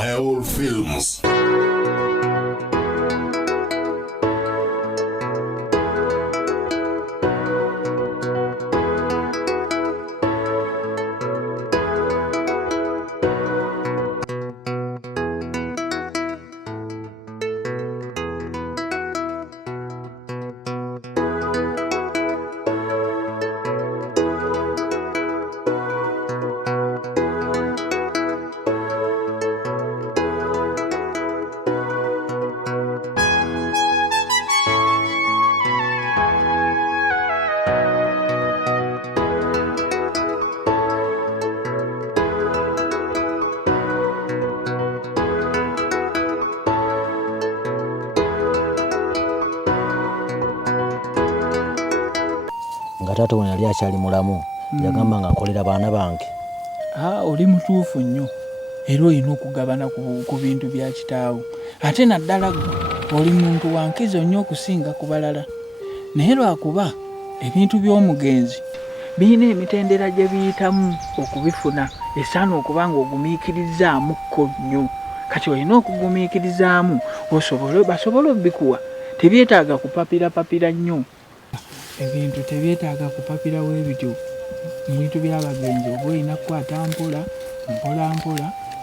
Mayaul Films. Tato wali akyali mulamu yagamba nga akolera baana bange. Oli mutuufu nnyo era olina okugabana ku bintu bya kitaawo ate naddala oli muntu wankizo nnyo okusinga ku balala naye lwakuba ebintu by'omugenzi birina emitendera gye biyitamu okubifuna esaana okuba nga ogumiikirizaamu nnyo kati olina okugumiikirizaamu basobole obbikuwa tebyetaaga kupapira nnyo. Ebintu tebyetaaga kupapira webityo ebintu by'abagenzi oba olina kukwata mpola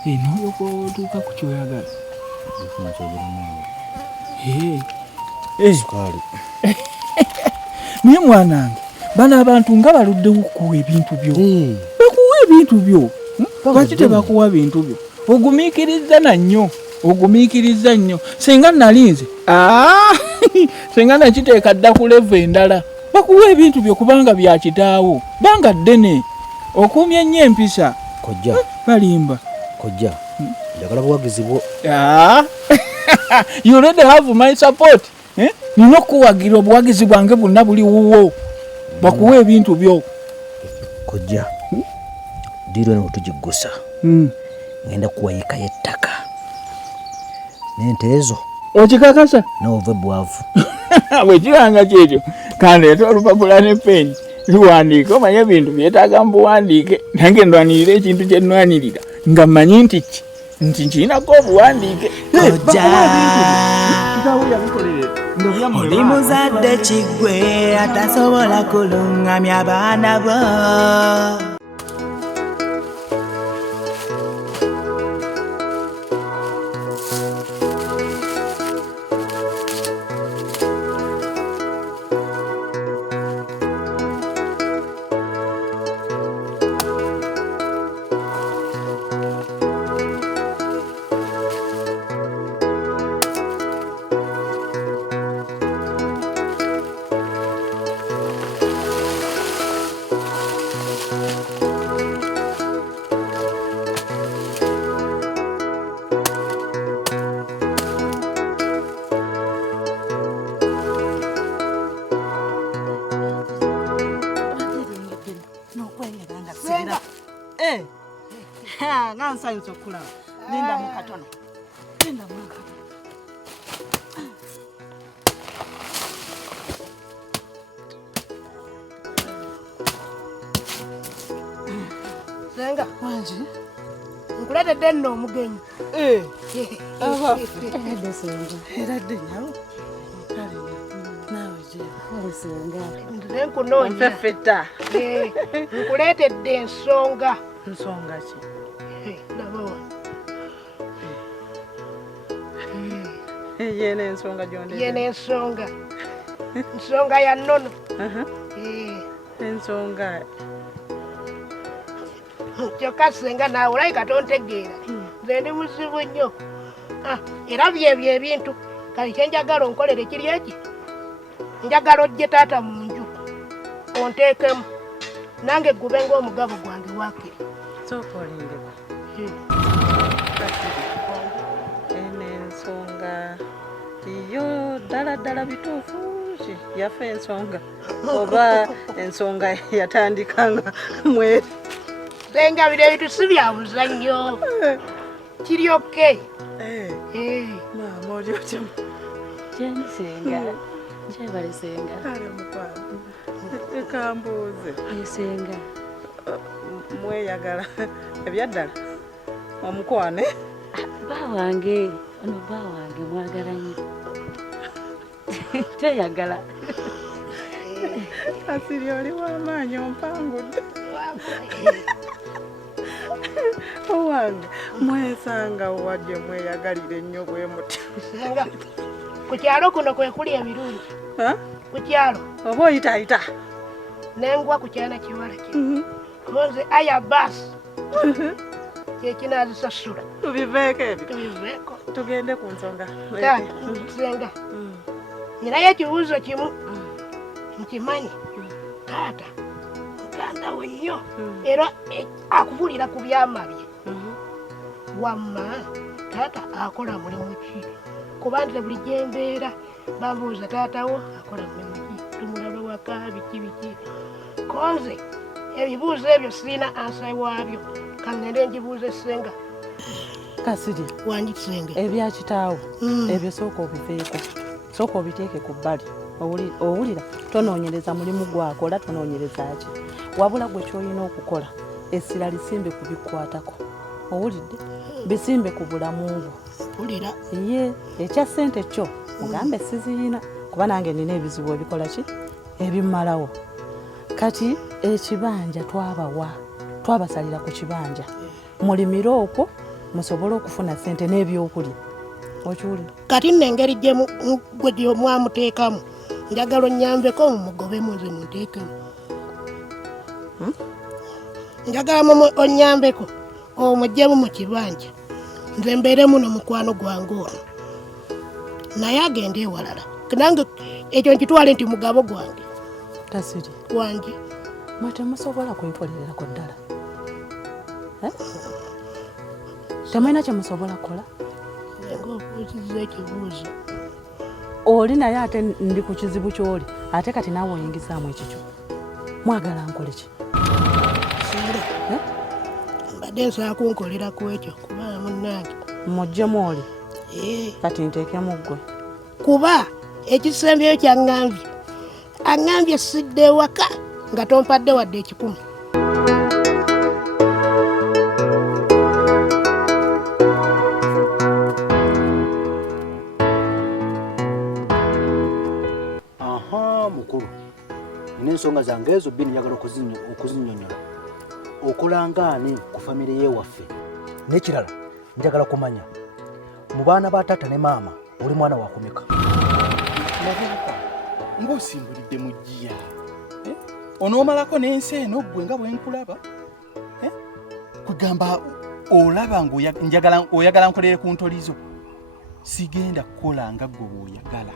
n'olwotuuka ku kyoyagala. Naye mwanange bano abantu nga baluddewo okuwa ebintu byo bakuwa ebintu byo lwaki tebakuwa bintu byo ogumiikiriza nnyo singa nalinze singa nakiteeka dda ku levo endala bakuwa ebintu byo kubanga bya kitaawo banga ddene okuumya nnyo empisa kojja balimba kojja njagala buwagizi bwo. You already have my support. Nina okuwagira obuwagizi bwange bwonna buli wuwo bakuwa ebintu byo kojja diro ne tujigusa ngenda kuwayika yettaka n'ente ezo okikakasa n'ove bwavu bwekiranga kyekyo kandeeta olupapula ne peni luwandiike omanye ebintu byetaaga mbuwandiike nange ndwanirira ekintu kye nnwanirira nga mmanyi nti nkirinako obuwandiike oli muzadde kiggwe atasobola kulungamya baana bo. Nsanyusa okulaba linda mukatono Senga wanji nkuletedde nno omugenyi eradde nyawo nkunoonya nkuleetedde ensonga ki yene ensonga nsonga ya nnono ensonga kyokka senga naawe olabika tontegeera nze ndi muzibu nnyo era byebyo ebintu kale kyenjagala onkolere kiri eki njagala ojje taata mu nju onteekemu nange gube ng'omugabo gwange waakiri sokolindeba ensonga iyo ddala bituufu ki yafa ensonga oba ensonga yatandikanga mweri senga ebintu si bya buzannyo kiri oke maama oli otya senga kyebale senga ale mukwano ekambuuze senga mweyagala ebyaddala omukwane Bawange, ono bawange mwagala nnyo. Teyagala. Kasiri oli w'amaanyi ompangudde. Owange mwesanga wadde mweyagalira ennyo bwe muti. Ku kyalo kuno kwe kuli ebirungi. Ku kyalo oba oyitaayita nengwa ku kyana kiwala kino nze aya basi kyekinazisasula tubiveeko ebyo tubiveeko tugende ku nsonga senga nyinayo ekibuuzo kimu nkimanyi taata muganda we nnyo era akubulira ku byama bye wamma taata akola mulimu ki kuba nze buli gyembeera bambuuza taatawo akola mulimu ki tumulaba waka biki konze ebibuuzo ebyo sirina ansa waabyo kangende njibuuze senga Kasiri wanjisenga ebya kitaawo ebyo sooka obiveeko sooka obiteeke ku bbali owulira tonoonyereza mulimu gwakola tonoonyereza ki wabula gwe kyolina okukola essira lisimbe kubikwatako owulidde bisimbe ku bulamu bwo mpulira ye ekya ssente kyo mugambe siziyina kuba nange nina ebizibu ebikola ki ebimmalawo kati ekibanja twabasalira ku kibanja mulimire okwo musobole okufuna ssente n'ebyokulya okiwulira kati nno engeri gye mwamuteekamu njagala onnyambeko mumugobemu nze munteekemu njagala onnyambeko omuggyemu mu kibanja nze mbeere muno mukwano gwange ono naye agende ewalala nange ekyo nkitwale nti mugabo gwange Kasiri wange mwe temusobola kwekolererako ddala temulina kye musobola kukola ngaobuuziza ekibuuzo oli naye ate ndi ku kizibu ky'oli ate kati naawe oyingizaamu ekikyo mwagala nkole ki singa mbadde nsobola kunkolera ku ekyo kuba munnange muggyemu oli kati nteekemu ggwe kuba ekisembyeyo kyaŋŋambye aŋŋambye sidde ewaka nga tompadde wadde ekikumi mukulu nina ensonga zange ezo bbiri njagala okuzinnyonnyola okola ngaani ku famire yewaffe n'ekirala njagala kumanya mu baana ba taata ne maama oli mwana wakumeka ng'osimbulidde mu jjiya onoomalako n'ensi eno ggwe nga bwe nkulaba kugamba olaba oyagala nkolere ku ntolizo sigenda kukola nga ggwe bw'oyagala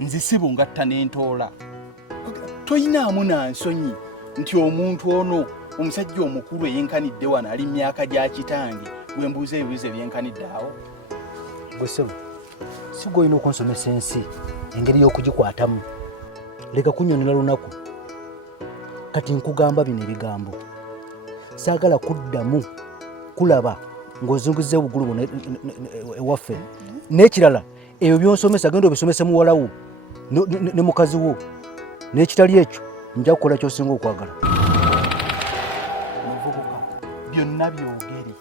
nze sibo ngatta n'entoola toyinaamu na nsonyi nti omuntu ono omusajja omukulu eyenkanidde wano ali mu myaka gya kitange bwe mbuuza ebibuuzo ebyenkanidde awo gwe ssebo si gwe olina okunsomesa ensi engeri y'okugikwatamu leka kunnyonnyola lunaku kati nkugamba bino ebigambo saagala kuddamu kulaba ng'ozunguza obugulu buno ewaffe n'ekirala ebyo byonsomesa genda obisomese muwala wo ne mukazi wo n'ekitali ekyo nja kukola ky'osinga okwagala muvubuka byonna byogeri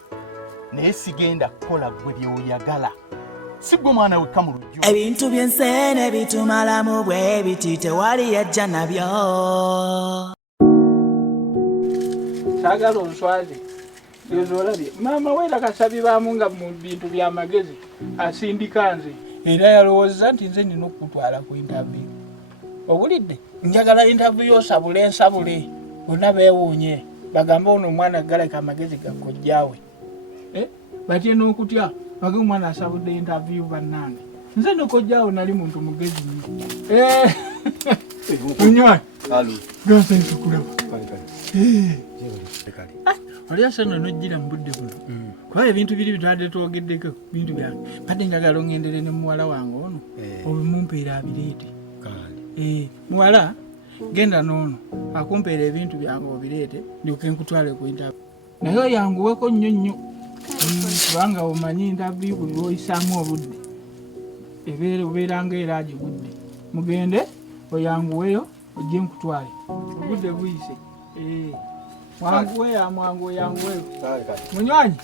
naye sigenda kukola ggwe by'oyagala si gwe mwana wekka mu lujju ebintu by'enseene bitumalamu bwe biti tewali yajja nabyo saagala onswaze ezoolabye maama weera kasabibaamu nga mu bintu by'amagezi asindika nze era yalowooza nti nze nina okutwala ku interview obulidde njagala interview osabule nsabule bonna beewuunye bagambe ono omwana galeka amagezi gakkojjaawe batye n'okutya bage omwana asabudde interview bannange nze nokojjaawe nali muntu mugezi nnyo onywanyi gasensi kulaba oli asana nojjira mu budde buno kuba ebintu biri bitwadde twogeddeko bintu byange badde njagala ongendere ne muwala wange ono obimumpeera abireete muwala genda noono akumpeera ebintu byange obireete ndyoke nkutwale ku interview naye oyanguweko nnyo nnyo kubanga omanyi interview buli lwoyisaamu obudde obeeranga era agibudde mugende oyanguweyo ojje nkutwale obudde buyise mwanguwe ya mwangu oyanguweyo munywanyi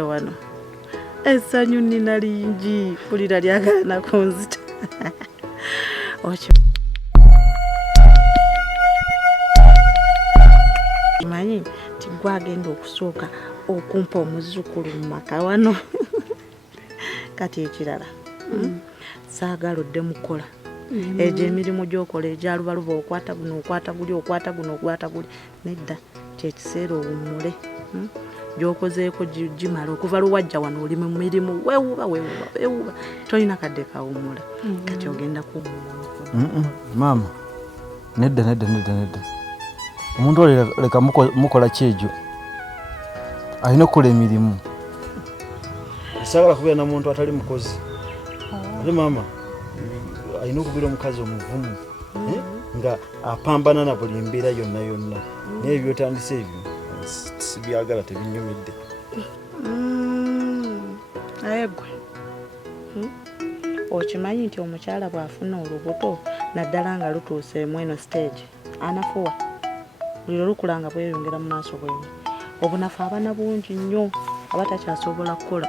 Wano essanyu nina lingi pulira lyagala nakunzita manyi tigwagenda okusooka okumpa omuzzukulu mu maka wano kati ekirala saagala odde mukola egyo emirimu gyokola egyalubaluba okwata guno okwata guli okwata guno okwata guli nedda kyekiseera owummule gyokozeeko gimala okuva lwewajja wano oli mu mirimu weewuba tolina kadde kawummula kati ogenda kuwummula. Maama nedda omuntu oli leka mukola kyegyo alina okukola emirimu saagala kubeera na muntu atali mukozi ate maama alina okubeera omukazi omuvumu nga apambana na buli mbeera yonna naye byotandise ebyo sibyagala tebinyumidde. Aye gwe okimanyi nti omukyala bw'afuna olubuto naddala nga lutuuseemu eno stage anafuwa buli olukula nga bweyongera mu maaso bwewe obunafu abana bungi nnyo abatakyasobola kukola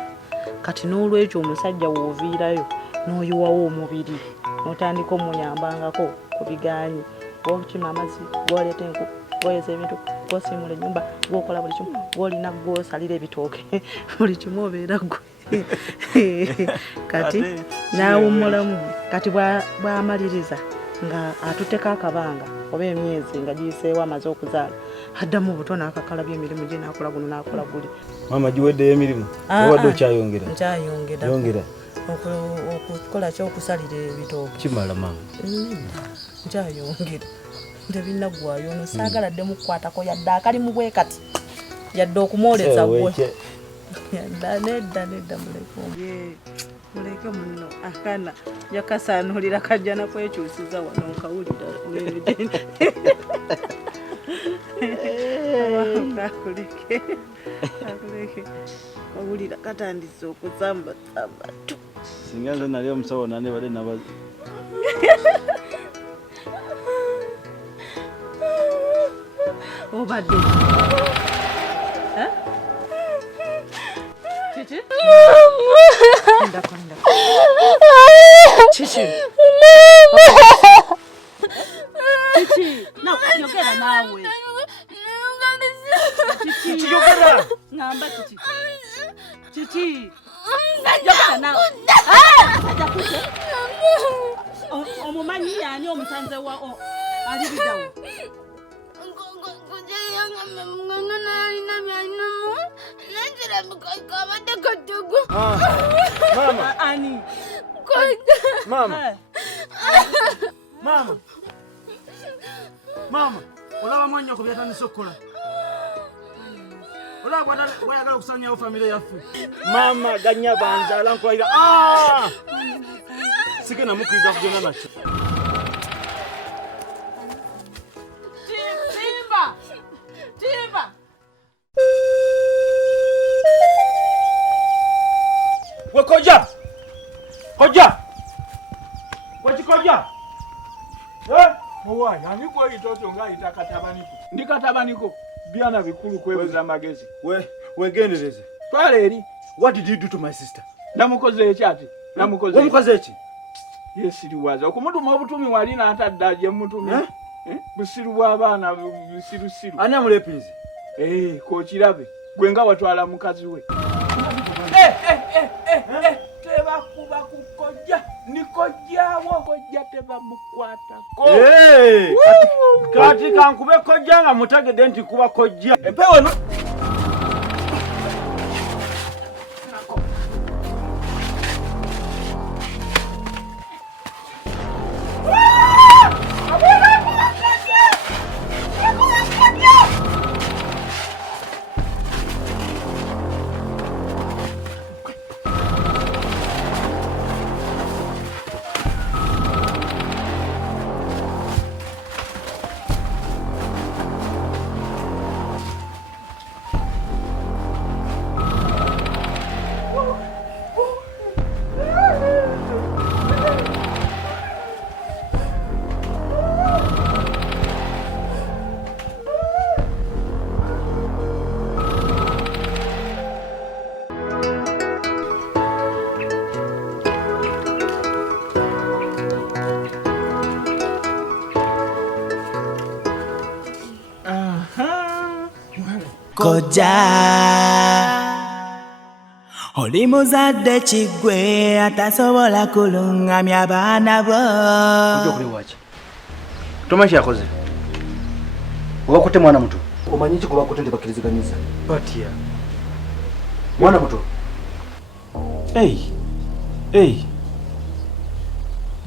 kati n'olwekyo omusajja w'oviirayo n'oyiwawo omubiri n'otandika omuyambangako ku bigaanyi gw'okima amazzi gw'oleeta enku gw'oyeza ebintu gw'osiimula ennyumba gw'okola buli kimu gw'olina gw'osalira ebitooke buli kimu obeera gwe kati n'awummulamu kati bw'amaliriza nga atuteko akabanga oba emyezi nga giyiseewo amaze okuzaala addamu buto n'akakalabya emirimu gye n'akola guno n'akola guli. Maama giweddeyo emirimu owadde okyayongera? Nkyayongera okukola ky'okusalira ebitooke kimala maama nkyayongera tebinaggwayo ono saagala dde mukukwatako yadde akalimu bwe kati yadde okumwoleza gwe nedda muleke muno akana yakasaanulira kajjana kwekyusiza wano nkawulira kakuleke kawulira katandise okuzamba tu singa nze nali omusawo nane bade nabazi obadde Chichi. No, yogera nawe. Chichi yogera. Ngamba chichi. Chichi. Yogera nawe. Omumanyi yani omusanze wa ali bidawo. Mama. Ani. Mama. Mama. Olaba mwanyo ko byatandise okukola. Olaba bwayagala okusanyawo famire yaffe. Mama ganya banzala nkwalira. Sigena mukiriza kugenda nakyo. Timba. Koja! Wachikoja! Muwanya, niko itoto nga ita katabaniko. Ndi katabaniko, byana bikulu kwebuza magezi. Wegendereze. Twale eri. What did you do to my sister? Namukoze ekyati. Namukoze. Wamukoze eki? Yesiriwaza. Okumutuma obutumi wali n'ataddaje mutumi. Busiru bw'abaana busiru. Ani amulepinze? Kookirabe. Gwe nga watwala mukazi we. Tebakuba kukoja. Nikojjawo kojja tebamukwatako. Kati kankube kojja nga mutegedde nti kuba kojja. Empewo no. kojja oli muzadde kiggwe atasobola kulungamya baana bo. Kujja kuli wachi toma kyakoze obakutte mwana muto omanyi ki kuba kutte ntibakiriziganyiza batya mwana muto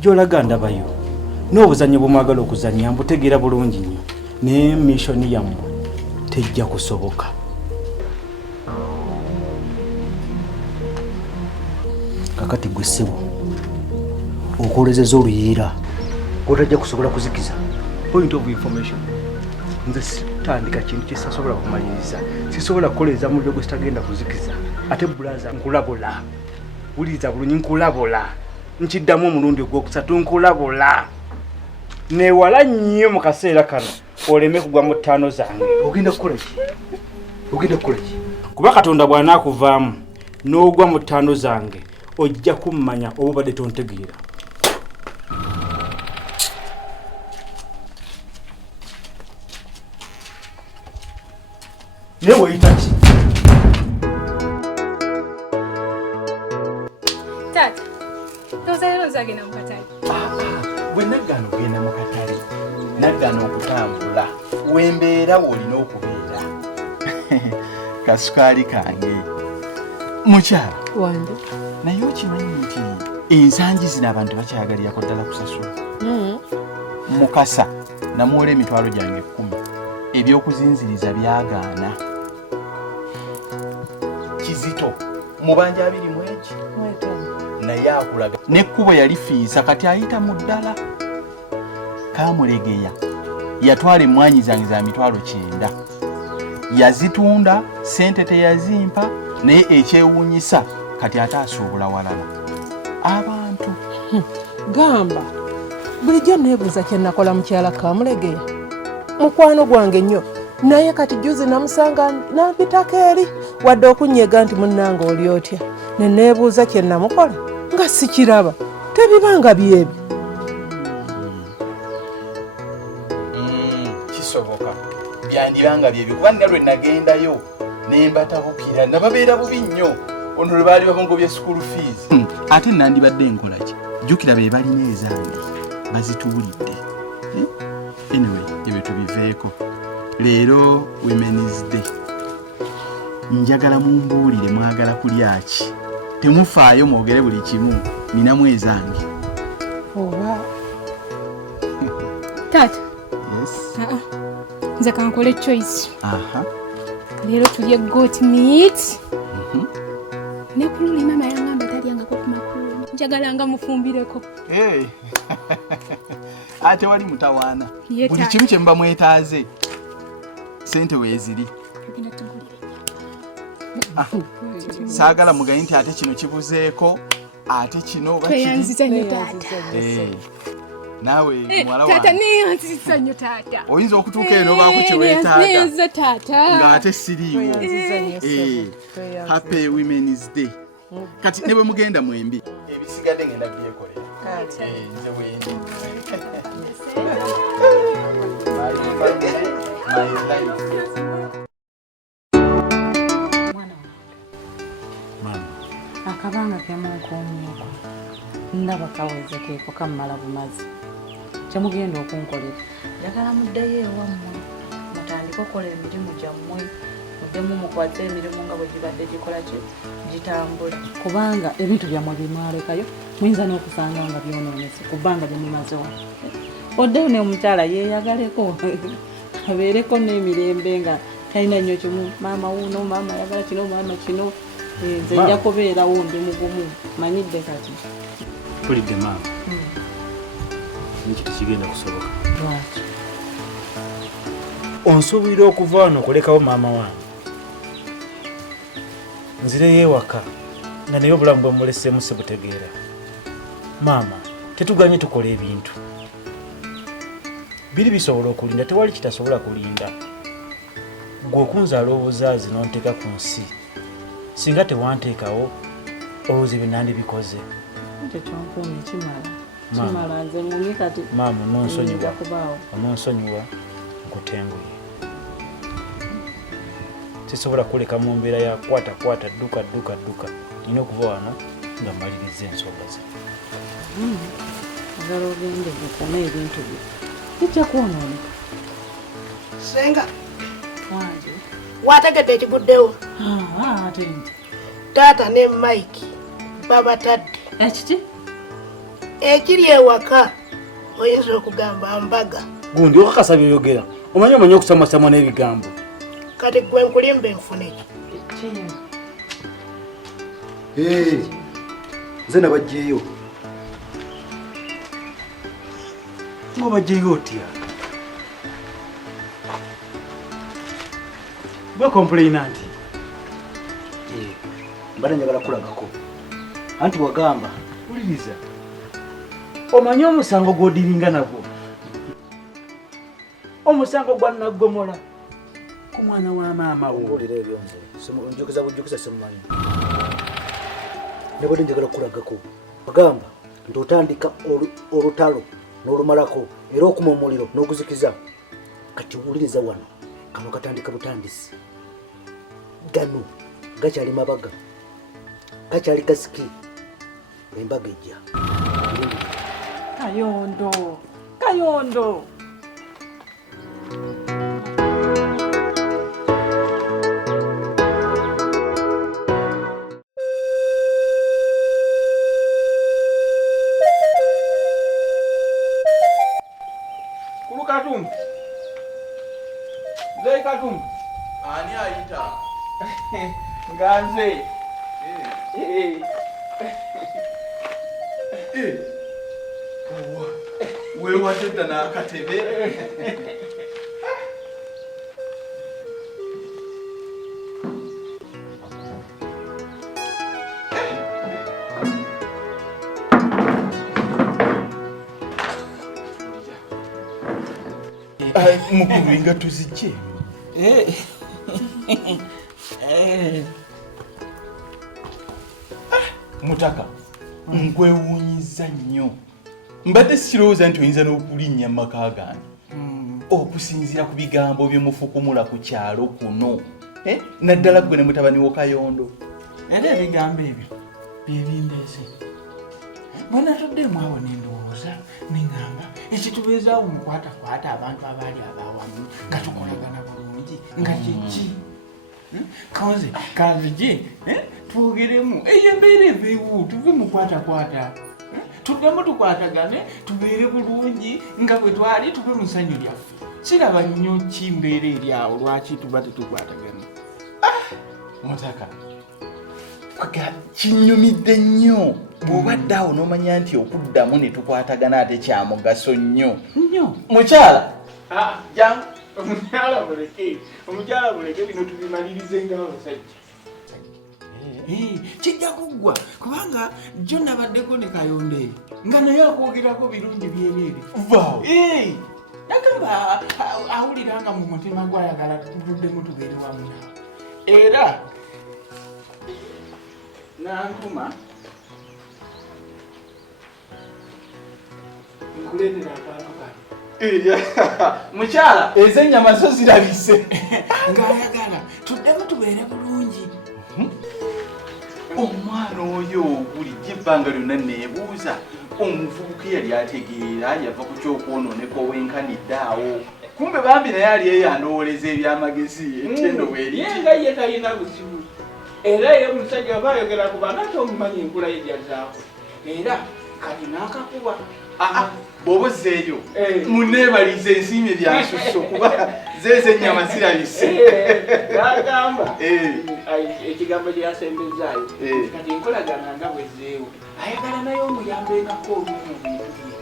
gyolaga ndabayo n'obuzannyo bwemwagala okuzannya mbutegeera bulungi nnyo naye mishoni yammwe tejja kusoboka. Kakati gwe ssebo okwolezeza oluyiira gwotajja kusobola kuzikiza. Point of information, nze sitandika kintu kyesasobola kumaliriza, sisobola kukoleza muliro gwe sitagenda kuzikiza. Ate bulaza nkulabula, wuliriza bulungi, nkulabula nkiddamu omulundi ogwokusatu, nkulabula newala nnyo mu kaseera kano oleme kugwa mu ttaano zange. Ogenda kukola ki? Kuba Katonda bw'anaakuvaamu n'ogwa mu ttaano zange ojja kummanya oba obadde tontegeera. Naye weyita ki? Taata, tozalero zagenda mu katale. Bwe naggaana okugenda mu katale naggaana okutambula wembeera woolina okubeera. Kasukaali kange mukyala Wange. naye okimanyi nti ensangi zino abantu bakyagalirako ddala kusasula. Mukasa namuwola emitwalo gyange 10 ebyokuzinziriza byagaana. Kizito mubanja 2 mweki naye akulaga nekkubo yalifiisa kati ayita mu ddala. Kamulegeya yatwala emmwanyi zange za mitwalo 9 yazitunda sente teyazimpa naye ekyewuunyisa kati ate asuubula walala abantu. Gamba bulijjo neebuuza kye nakola mukyala Kamulegeya mukwano gwange nnyo naye kati juzi namusanga nampitako eri wadde okunyega nti munnange oli otya ne neebuuza kye namukola nga sikiraba tebibanga byebyo. Kisoboka byandibanga byebyo kuba nina lwe nagendayo nembatabukira nababeera bubi nnyo ono lwe baali babongobya school fees. Ate nandibadde nkola ki? Jjukira be balina ezange bazituulidde. Anyway ebyo tubiveeko. Leero Women's Day njagala mumbuulire mwagala kulya ki? Temufaayo mwogere buli kimu, ninamu ezange. Oba Taata, Yes. nze kankole choice. Aha. Leero tulye goat meat. Ne kululi mama yangamba talyangako ku makulu. Njagalanga mufumbireko. Hey. Ate wali mutawaana. Ye Buli taata. kimu kye mba mwetaaze sente weeziri. Tugenda tugulire. Saagala mugayi nti ate kino kibuzeeko ate kino oba kiri. Tweyanziza nnyo taata. Naawe muwala Taata wange neyanziza nnyo taata. oyinza okutuuka eno baako kye weetaaga Neyanziza taata. ng'ate siriiwo. Happy Women's Day. Kati ne bwe mugenda mwembi ebisigadde ngenda byekolera. Nze wendi. My family, my life. Mama, akabanga kemunkuumyeko ndaba kaweze keeko kammala bumazi kyemugenda okunkolera njagala muddeyo ewammwe mutandike okukola emirimu gyammwe muddemu mukwate emirimu nga bwe gibadde gikola ki gitambula kubanga ebintu byammwe bimwalekayo muyinza n'okusanga nga byonoonese ku bbanga lye mumazewo oddeyo ne omukyala yeeyagaleko abeereko n'emirembe nga talina nnyo kimu maama wuuno maama ayagala kino maama kino nze nja kubeerawo ndi mugumu manyidde kati pulidde maama nikyo tekigenda kusoboka. lwaki Onsuubira okuva wano okulekawo maama wange nzireyo ewaka nga naye obulamu bwe muleseemu sibutegeera. Maama, tetuganye tukola ebintu biri bisobola okulinda, tewali kitasobola kulinda. Gwe okunzaala obuzaazi n'onteeka ku nsi, singa tewanteekawo olowooza bye nandibikoze. ekyo kyonkuumye kimala nze ngumye kati Maama, ononsonyiwa, kubaawo ononsonyiwa nkutenguye. sisobola kuleka mu mbeera ya kwata dduka nina okuva wano nga mmaliriza ensonga ze. Agala ogende okome ebintu bye bijja kwonooneka. Senga Wanje wategedde ekiguddewo. ate nti Taata ne Mike babatadde ekiti ekiri ewaka oyinza okugamba mbaga. Gundi okakasa byoyogera omanyi okusamasama n'ebigambo. Kati gwe nkulimba enfune ki? Nze nabajjeeyo. Ng'obajjeeyo otya? Gwe complainant. Mbadde njagala kulagako. Anti wagamba, uliriza. Omanyi omusango gw'odiringa nagwo? Omusango gwa Naggomola ku mwana wa maama wo. Mpulira ebyo nze. Onjogeza simumanyi. Nabadde njagala kulagako. Wagamba nti otandika olutalo n'olumalako era okuma omuliro n'oguzikiza. Kati wuliriza wano. Kano katandika butandisi. Gano gakyali mabaga. Kakyali kasiki. Embaga ejja. Kayondo. Katum. Zai Katum. Ani ayita? Ganze. Wewe watenda na akatebe. Mukuru inga tuzije. Mutaka, nkwewunyiza nnyo. Mbadde sirowooza nti oyinza n'okulinnya mu maka gange. Okusinziira ku bigambo byemufukumula ku kyalo kuno. Naddala ggwe ne mutabani wo Kayondo. Era ebigambo ebyo byebindeese. Bwe natuddemu awo ne ndowooza ne ŋŋamba ekitubeezaawo mukwatakwata abantu abaali abawamu nga tukolagana bulungi nga kiki. Kanze kanzije twogeremu eyo embeera eveewo tuve mukwatakwata. Tuddemu tukwatagane tubeere bulungi nga bwe twali tube mu ssanyu lyaffe. Kiraba nnyo ki mbeera eri awo lwaki tuba tetukwatagana. Mutaka, kinyumidde nnyo. Bw'obadde awo n'omanya nti okuddamu ne tukwatagana ate kya mugaso nnyo. Mukyala? Jangu, omukyala muleke bino tubimalirize ng'abasajja. Kijja kuggwa kubanga jjo nabaddeko ne Kayondo eyo nga naye akwogerako birungi byereere. Vaawo. Nagamba awulira nga mu mutima gwayagala tuddemu tubeere wamu nawe. Era nankuma nkuleetera akantu kano. Mukyala, ezo ennyama zo zirabise. Ng'ayagala tuddemu tubeere bulungi. Omwana oyo bulijjo ebbanga lyonna neebuuza omuvubuka yali ategeera yava ku kyokwonooneka owenkanidde awo. Kumbe bambi naye ali eyandowoleza ebyamagezi entendo bweri. Ye nga ye talina buzibu. Era ye omusajja aba ayogera ku bantu ate omumanyi enkula ye gyazzaako. Era kati n'akakuba. Bw'oba ozzeeyo munneebaliza ensiimye byansusso kuba zeezo ennyama zirabise. N'agamba ekigambo gye yasembezaayo kati enkolagana nga bwezzeewo ayagala naye omuyambengako olumu mu bintu bye.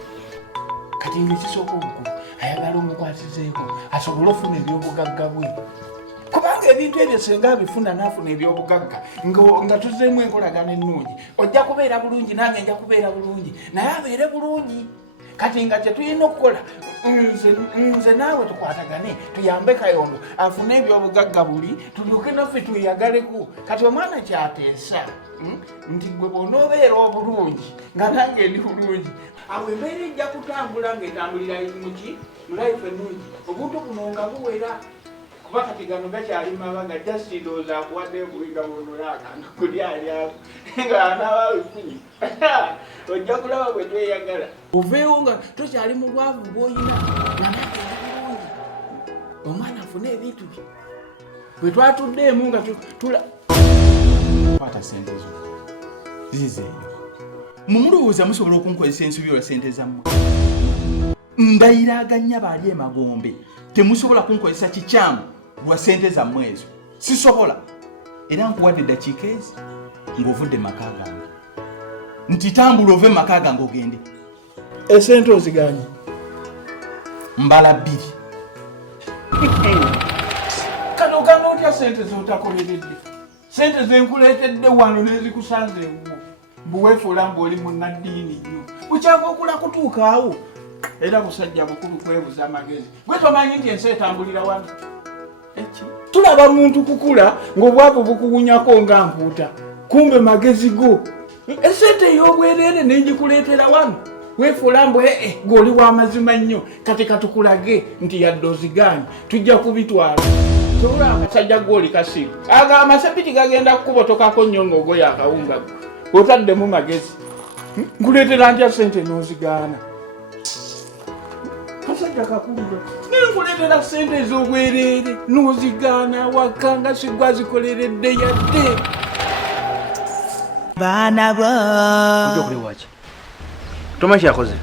Kati ng'ekisooka obukulu ayagala omukwasizeeko asobole ofuna ebyobugagga bwe. Kubanga ebintu ebyo singa abifuna n'afuna ebyobugagga nga tuzzeemu enkolagana ennungi ojja kubeera bulungi nange nja kubeera bulungi naye abeere bulungi. Kati nga kye tulina okukola nze naawe tukwatagane tuyambe Kayondo afune ebyobugagga buli tulyoke naffe tweyagaleko. Kati omwana kyateesa nti gwe bw'onoobeera obulungi nga nange ndi bulungi awo embeera ejja kutambula ng'etambulira muki mu life ennungi obuntu buno nga buwera kuba kati gano gakyali mabaga jasidooza akuwadde kuliga bunulaka kuli alyako nga anaabalufunyi ojja kulaba bwe tweyagala oveewo nga tokyali mu bwavu bw'oyina nanaaebulungi omwana afune ebintu bye bwe twatuddeemu nga kwata sente zo zizeeyo mumulowooza musobola okunkozesa ensobi olwa sente zammwe ndayiraaganya baali emagombe temusobola kunkozesa kikyamu lwa sente zammwe ezo sisobola era nkuwadde eddakiika ezi ng'ovudde maka gange nti tambula ove maka gange ogende esente oziganye mbala 2 kano ogamba otya sente zotakoleredde sente zenkuleetedde wano nezikusanze ewuwo mbuweefuula mbuoli munnaddiini nnyo bukyava okula kutuukaawo era musajja mukulu kwebuza amagezi gwe tomanyi nti ensi etambulira wano tulaba muntu kukula ng'obwavu bukuwunyako nga mpuuta kumbe magezi go esente ey'obwereere nengikuleetera wano weefuula mbu gweoli w'amazima nnyo kati katukulage nti yadde oziganye tujja kubitwala sobola akasajja gwoli kasiru aga amasepiti gagenda kukubotokako nnyo ng'ogoya akawunga otaddemu magezi nkuleetera ntya sente n'ozigaana kasajja kakuluga nenkuleetera sente ez'obwereere n'ozigaana waka nga sigwa zikoleredde yadde baana bo okuliwaki tomanyi kyakoze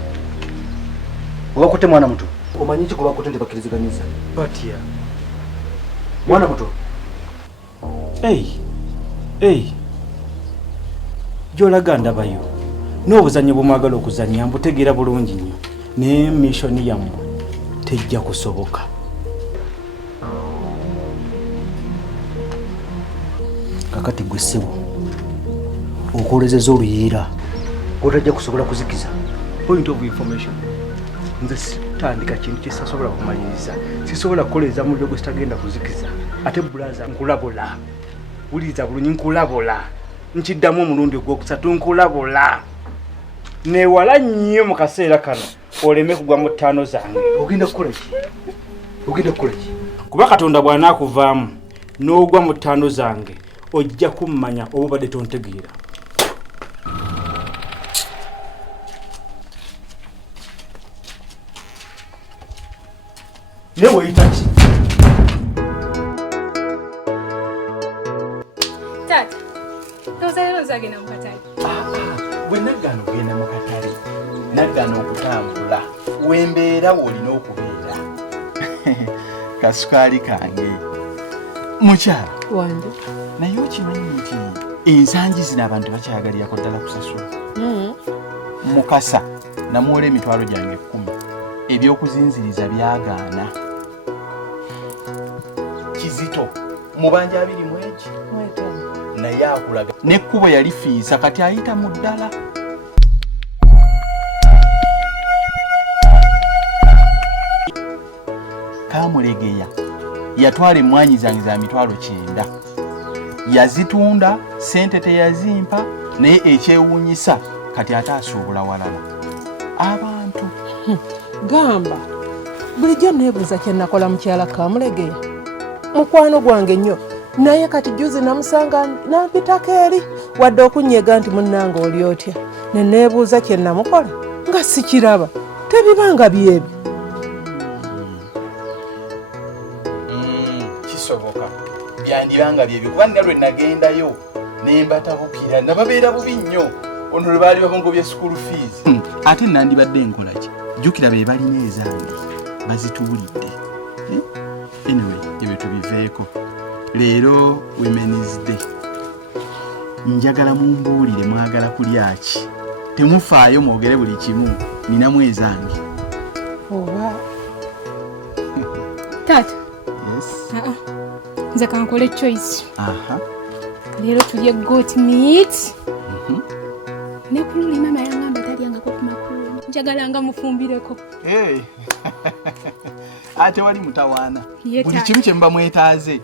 obakutte mwana muto omanyi ki kubakutte nti bakkiriziganyiza batya mwana muto gyolaga ndabayo n'obuzannyo bwemwagala okuzannya mbutegeera bulungi nnyo naye mishoni yammwe tejja kusoboka kakati gwe ssebo okwolezeza oluyiira otajja kusobola kuzikiza point of information nze sitandika kintu kyesasobola kumaliriza sisobola kukoleza muliro gwe sitagenda kuzikiza ate bulaza nkulabula wuliriza bulungi nkulabula nkiddamu omulundi ogwokusatu nkulabula newala nnyo mu kaseera kano oleme kugwa mu ttaano zange ogenda kukola ki kuba katonda bw'anaakuvaamu n'ogwa mu ttaano zange ojja kummanya oba obadde tontegeera neweyitaki Tata, tozalero zagenda mu katale. bwe naggaana ogenda mu katale naggaana okutambula wembeera woolina okubeera kasukaali kange mukyala wange naye okimanyi nti ensangi zino abantu bakyagalirako ddala kusasula mukasa namuwola emitwalo gyange 10 ebyokuzinziriza byagaana kizito mubanja 2 mweki naye akulaga nekkubo yali fiisa kati ayita mu ddala kamulegeya yatwala emmwanyi zange za mitwalo 9 yazitunda sente teyazimpa naye ekyewuunyisa kati ate asuubula walala abantu gamba bulijjo neebuuza kye nakola mukyala Kamulegeya mukwano gwange nnyo naye kati juzi namusanga nampitako eri wadde okunyega nti munnanga oli otya ne neebuuza kye namukola nga sikiraba tebibanga byebyo kisoboka byandibanga byebyo kuba nina lwe nagendayo nembatabukira nababeera bubi nnyo ono lwe baali babongobya school fees ate nandibadde nkola ki jjukira be balina ezange bazituulidde anyway ebyo tubiveeko leero women's day njagala mumbuulire mwagala kulya ki temufaayo mwogere buli kimu ninamu ezange oba Tata, yes nze kankole choice. aha Leero tulye goat meat. Ne kululi mama yangamba talyangako ku makulu. Njagala nga mufumbireko. hey. ate wali mutawaana Ye buli taata. kimu kye muba mwetaaze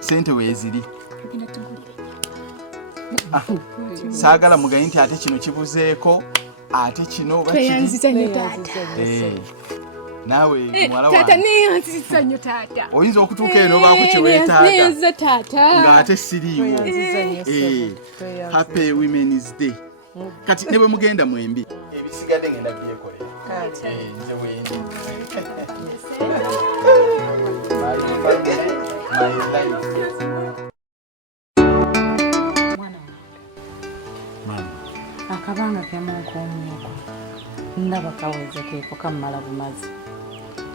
sente weeziri Tugenda tugulire. saagala mugayi nti ate kino kibuzeeko ate kino oba kiri Tweyanziza nnyo taata. Nawe mwala wange. Tata neyanziza nnyo taata. Oyinza okutuuka eno baako kye weetaaga. Neyanziza taata. Ng'ate siriiwo. Happy Women's Day. Kati ne bwe mugenda mwembi. Ebisigadde ngenda byekolera. Nze wendi. Akabanga kemunkumuuko ndaba kaweze keeko kammala bumazi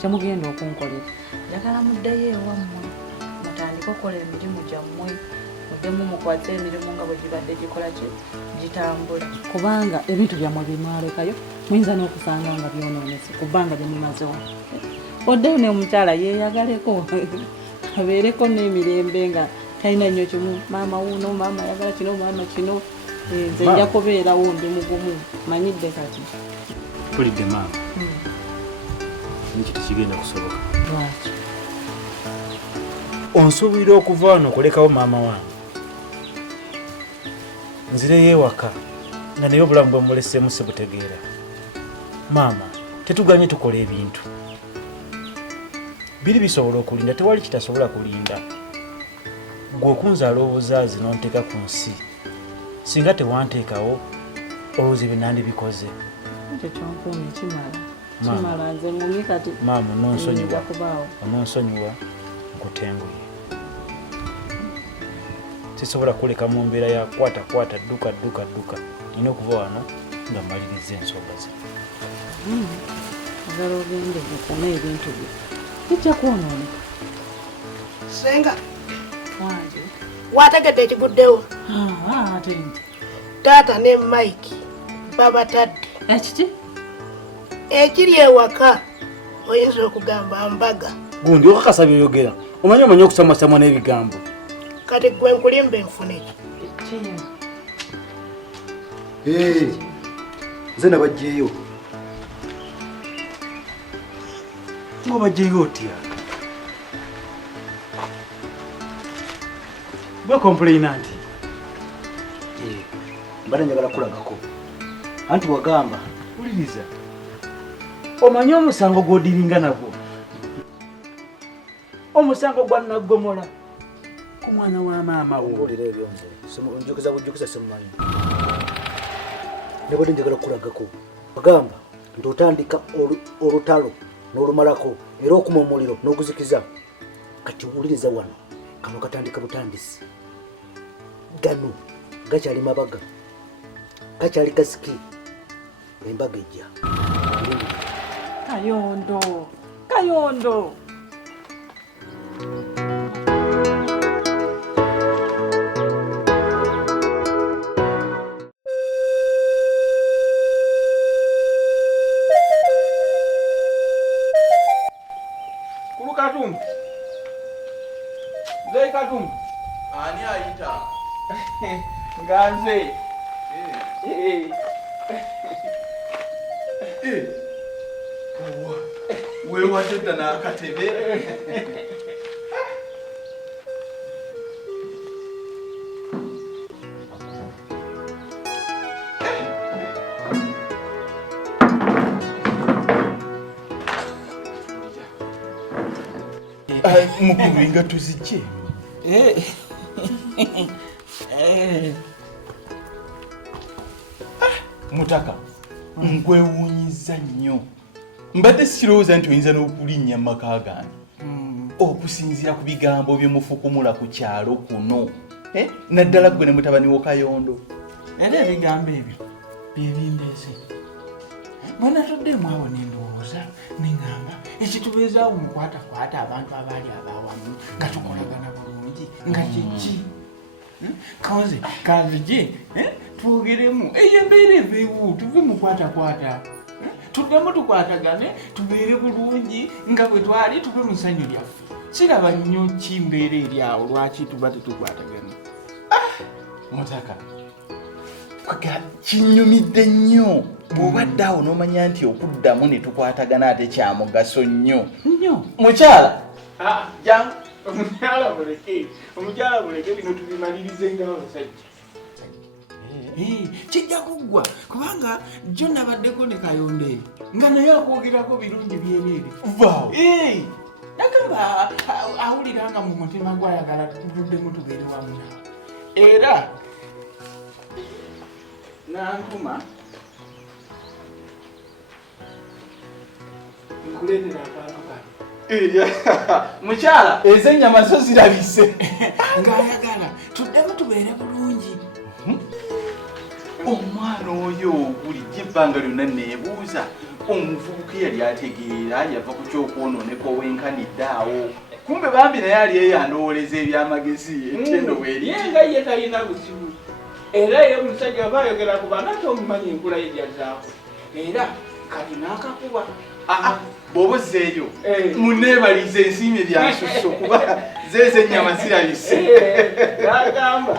kyemugenda okunkolera njagala muddeyo ewammwe mutandika okukola emirimu gyammwe muddemu mukwate emirimu nga bwe gibadde gikola gitambula kubanga ebintu byammwe bimwalekayo muyinza n'okusanga nga byonoonese ku bbanga lye mumazewo oddeyo ne omukyala yeeyagaleko abeereko n'emirembe nga talina nnyo kimu maama wuuno maama ayagala kino maama kino nze nja kubeerawo ndi mugumu manyidde kati tulidde maama nikyo tekigenda kusoboka lwaki onsuubira okuva wano okulekawo maama wange nzireyo ewaka nga naye obulamu bwe muleseemu sibutegeera maama tetuganye tukola ebintu biri bisobola okulinda tewali kitasobola kulinda gwe okunzaala obuzaazi n'onteeka ku nsi singa tewanteekawo olowooza bye nandibikoze ekyo kyonkuumye kimala nze ngumye kati maama ononsonyiwa nkutenguye sisobola kuleka mu mbeera ya kwata dduka nina okuva wano nga mmaliriza ensonga ze agala ogende okume ebintu bye kijja kwonooneka senga wange wategedde ekiguddewo ate nti taata ne Mike babatadde ekiki ekiri ewaka oyinza okugamba mbaga gundi okakasa byoyogera omanye okusamasama n'ebigambo kati gwe nkulimba enfune nze nabajjeeyo ng'obajjeeyo otya gwe kompuleyina nti mbadde njagala kulagako anti wagamba uliriza omanye omusango gw'odiringa nagwo omusango gwa naggomola ku mwana wa maama wo njokiza bujjukiza simumanyi nebadde njagala kulagako wagamba nti otandika olutalo n'olumalako era okuma omuliro n'oguzikiza kati wuliriza wano kano katandika butandisi gano gakyali mabaga kakyali gasiki embaga ejja kayondo Katum. Zai Katum. Ani ayita? Nganze. Wewe watenda na akatebe. Mukuru inga tuzije. Mutaka, nkwewuunyiza nnyo. Mbadde sirowooza nti oyinza n'okulinnya maka gange. Okusinziira ku bigambo byemufukumula ku kyalo kuno. Naddala gwe ne mutabani wo Kayondo. Era ebigambo ebyo bye bindeese. Bwe natuddemu awo ne ndowooza ne ŋŋamba ekitubeezaawo mukwatakwata abantu abaali abawamu nga tukolagana bulungi nga kiki. Kaze kanzije twogeremu eyo embeera eveewo tuve mukwatakwata tuddemu tukwatagane tubeere bulungi nga bwe twali tuve mu ssanyu lyaffe. Siraba nnyo ki mbeera eri awo lwaki tuba tetukwatagana. Mutaka, kinyumidde nnyo bw'obadde awo n'omanya nti okuddamu ne tukwatagana ate kya mugaso nnyo. Mukyala jangu omukyala muleke bino tubimalirize nga abasajja. kijja kuggwa kubanga jjo nabaddeko ne kayonde nga naye akwogerako birungi byereere vaawo nagamba awulira nga mu mutima gwayagala tuddemu tubeere wamu nawe era nankuma nkuleetera akantu kano mukyala ezo ennyama zo zirabise ng'ayagala tuddemu tubeere bulungi. omwana oyo bulijjo ebbanga lyonna neebuuza omuvubuka yali ategeera yava ku kyokwonooneka owenkanidde awo kumbe bambi naye ali eyandowoleza ebyamagezi entendo bweri ye nga ye talina buzibu era ye musajja aba ayogera ku baana tomumanyi enkula ye gyazaaku era kati n'akakuba bw'oba ozzeeyo muneebaliza ensiimye byansusso kuba zeezo ennyama zirabise n'agamba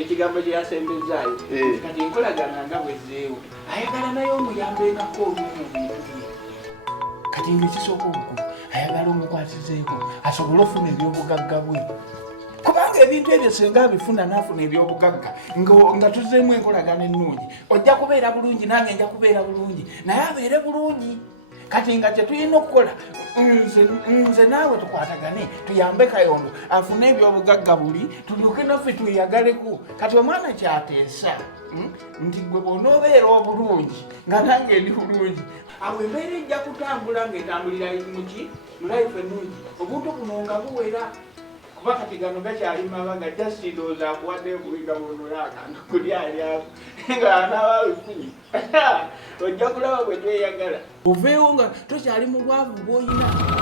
ekigambo kye yasembezaayo kati enkolagana nga bwezzeewo ayagala naye omuyambeekako olumu mu bintu bye kati ng'ekisooka obukulu ayagala omukwasizeeko asobole ofuna ebyobugagga bwe kubanga ebintu ebyo senga abifuna n'afuna ebyobugagga nga tuzzeemu enkolagana ennungi ojja kubeera bulungi nange nja kubeera bulungi naye abeere bulungi kati nga kyetulina okukola nze naawe tukwatagane tuyambe kayondo afune ebyobugagga buli tulyoke naffe tweyagaleko kati omwana kyateesa nti gwe bw'onoobeera obulungi nga nange ndi bulungi awo embeera ejja kutambula ng'etambulira muki mulaifu ennungi obuntu buno nga buwera kuba kati gano gakyali mabaga jasidooza akuwaddeyo kubiga bunulaakantu kulyalyaku nga anaababifunyi ojja kulaba bwe tweyagala oveewo nga tokyali mu bwavu bw'oyina